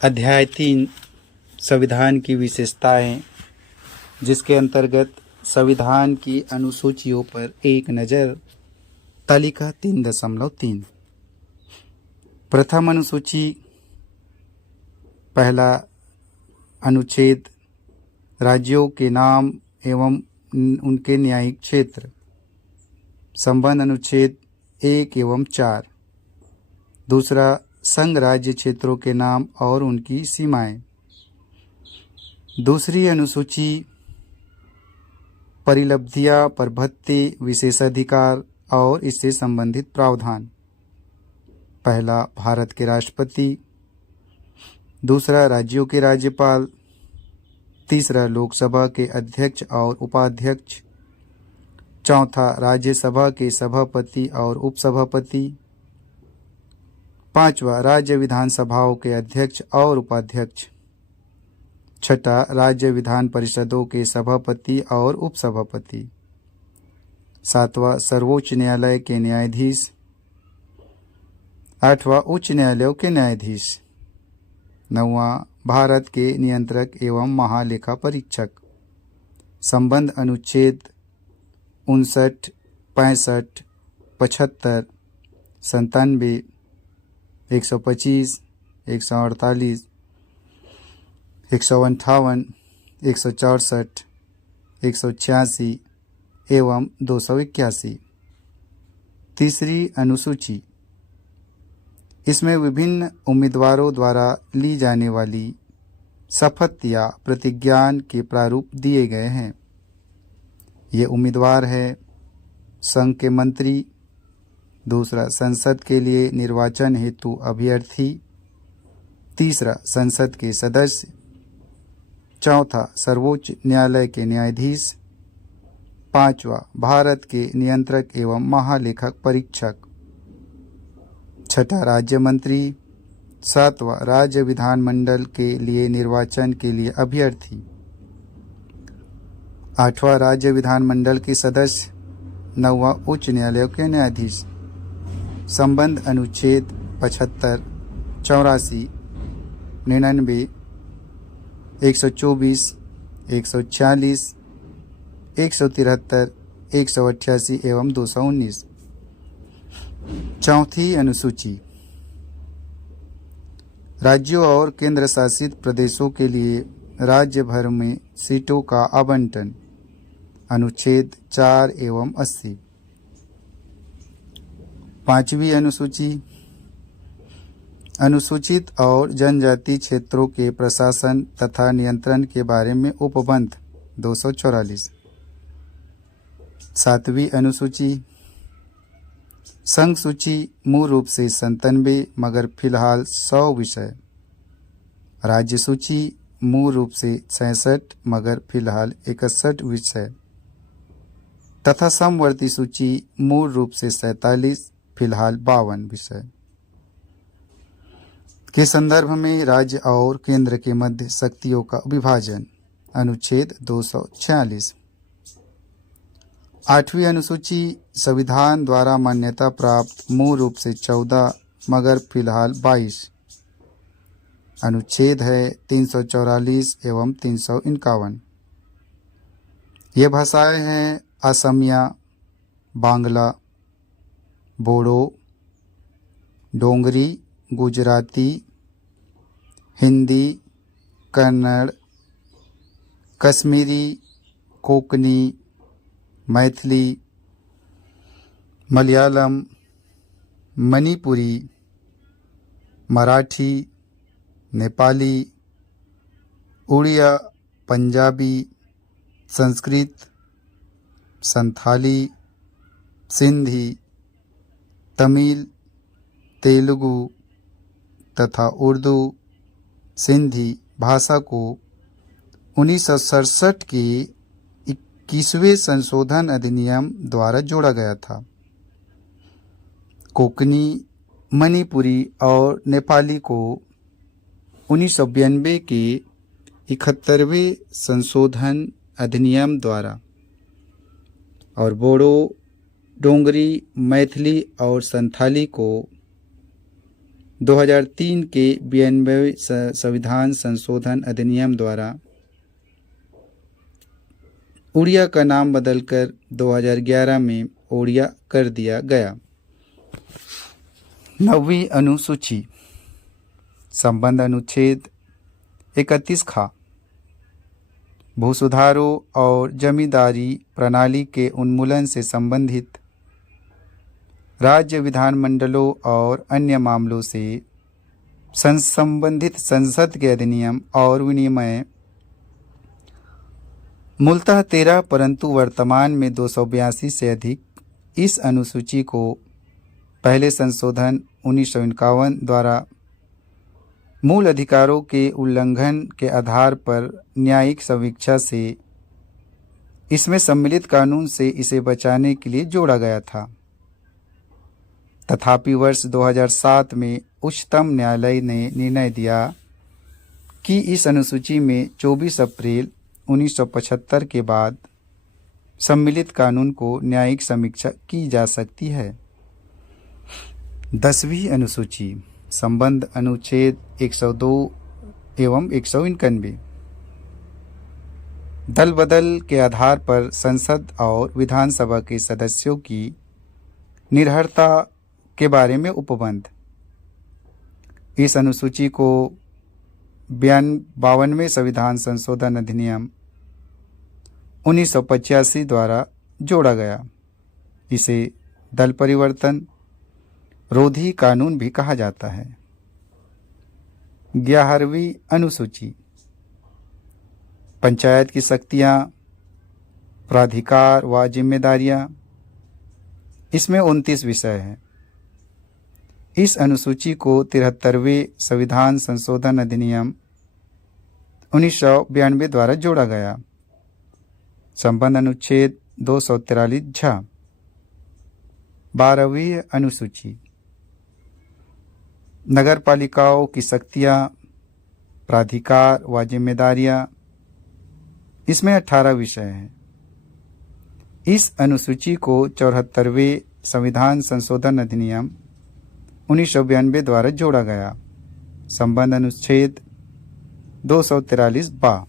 अध्याय 3 संविधान की विशेषताएं, जिसके अंतर्गत संविधान की अनुसूचियों पर एक नज़र। तालिका 3.3। प्रथम अनुसूची। पहला अनुच्छेद राज्यों के नाम एवं उनके न्यायिक क्षेत्र। संबंध अनुच्छेद 1 एवं 4। दूसरा संघ राज्य क्षेत्रों के नाम और उनकी सीमाएं। दूसरी अनुसूची परिलब्धियां, प्रभुत्व, विशेषाधिकार और इससे संबंधित प्रावधान। पहला भारत के राष्ट्रपति। दूसरा राज्यों के राज्यपाल। तीसरा लोकसभा के अध्यक्ष और उपाध्यक्ष। चौथा राज्यसभा के सभापति और उपसभापति। पांचवा राज्य विधानसभाओं के अध्यक्ष और उपाध्यक्ष। छठा राज्य विधान परिषदों के सभापति और उपसभापति। सातवां सर्वोच्च न्यायालय के न्यायाधीश। आठवां उच्च न्यायालयों के न्यायाधीश। नौवां भारत के नियंत्रक एवं महालेखा परीक्षक। संबंध अनुच्छेद 59, 65, 75, 97, 125, 148, 158, 164, 186 एवं 281। तीसरी अनुसूची। इसमें विभिन्न उम्मीदवारों द्वारा ली जाने वाली शपथ या प्रतिज्ञान के प्रारूप दिए गए हैं। ये उम्मीदवार है संघ के मंत्री। दूसरा संसद के लिए निर्वाचन हेतु अभ्यर्थी। तीसरा संसद के सदस्य। चौथा सर्वोच्च न्यायालय के न्यायाधीश। पांचवा भारत के नियंत्रक एवं महालेखक परीक्षक। छठा राज्य मंत्री। सातवां राज्य विधानमंडल के लिए निर्वाचन के लिए अभ्यर्थी। आठवां राज्य विधानमंडल के सदस्य। नौवां उच्च न्यायालय के न्यायाधीश। संबंध अनुच्छेद 75, 84, 99, 124, 146, 173, 188 एवं 219। चौथी अनुसूची। राज्यों और केंद्र शासित प्रदेशों के लिए राज्य भर में सीटों का आवंटन। अनुच्छेद 4 एवं 80। पांचवी अनुसूची। अनुसूचित और जनजाति क्षेत्रों के प्रशासन तथा नियंत्रण के बारे में उपबंध 244। सातवीं अनुसूची। संघ सूची मूल रूप से 97 मगर फिलहाल 100 विषय। राज्य सूची मूल रूप से 66 मगर फिलहाल 61 विषय तथा समवर्ती सूची मूल रूप से 47 फिलहाल 52 विषय के संदर्भ में राज्य और केंद्र के मध्य शक्तियों का विभाजन। अनुच्छेद 246। आठवीं अनुसूची। संविधान द्वारा मान्यता प्राप्त मूल रूप से 14 मगर फिलहाल 22 अनुच्छेद है 344 एवं 351। ये भाषाएं हैं असमिया, बांग्ला, बोडो, डोंगरी, गुजराती, हिंदी, कन्नड़, कश्मीरी, कोंकणी, मैथिली, मलयालम, मणिपुरी, मराठी, नेपाली, उड़िया, पंजाबी, संस्कृत, संथाली, सिंधी, तमिल, तेलुगु तथा उर्दू सिंधी भाषा को 1967 के 21वें संशोधन अधिनियम द्वारा जोड़ा गया था। कोंकणी, मणिपुरी और नेपाली को 1992 के 71वें संशोधन अधिनियम द्वारा और बोडो, डोंगरी, मैथिली और संथाली को 2003 के 92वें संविधान संशोधन अधिनियम द्वारा उड़िया का नाम बदलकर 2011 में ओडिया कर दिया गया। 9वीं अनुसूची संबंध अनुच्छेद 31 खा भू सुधारों और जमींदारी प्रणाली के उन्मूलन से संबंधित राज्य विधानमंडलों और अन्य मामलों से संबंधित संसद के अधिनियम और विनियम मूलतः 13 परंतु वर्तमान में 282 से अधिक इस अनुसूची को पहले संशोधन 1951 द्वारा मूल अधिकारों के उल्लंघन के आधार पर न्यायिक समीक्षा से इसमें सम्मिलित कानून से इसे बचाने के लिए जोड़ा गया था। तथापि वर्ष 2007 में उच्चतम न्यायालय ने निर्णय दिया कि इस अनुसूची में 24 अप्रैल 1975 के बाद सम्मिलित कानून को न्यायिक समीक्षा की जा सकती है। 10वीं अनुसूची संबंध अनुच्छेद 102 एवं 191 दल बदल के आधार पर संसद और विधानसभा के सदस्यों की निर्भरता के बारे में उपबंध। इस अनुसूची को 52वें संविधान संशोधन अधिनियम 1985 द्वारा जोड़ा गया। इसे दल परिवर्तन रोधी कानून भी कहा जाता है। 11वीं अनुसूची पंचायत की शक्तियां, प्राधिकार व जिम्मेदारियां। इसमें 29 विषय हैं। इस अनुसूची को 73वें संविधान संशोधन अधिनियम 1992 द्वारा जोड़ा गया। संबंध अनुच्छेद 243 झ। 12वीं अनुसूची नगर पालिकाओं की शक्तियां, प्राधिकार व जिम्मेदारियां। इसमें 18 विषय हैं। इस अनुसूची को 74वें संविधान संशोधन अधिनियम 1992 द्वारा जोड़ा गया। संबंध अनुच्छेद 243 बा।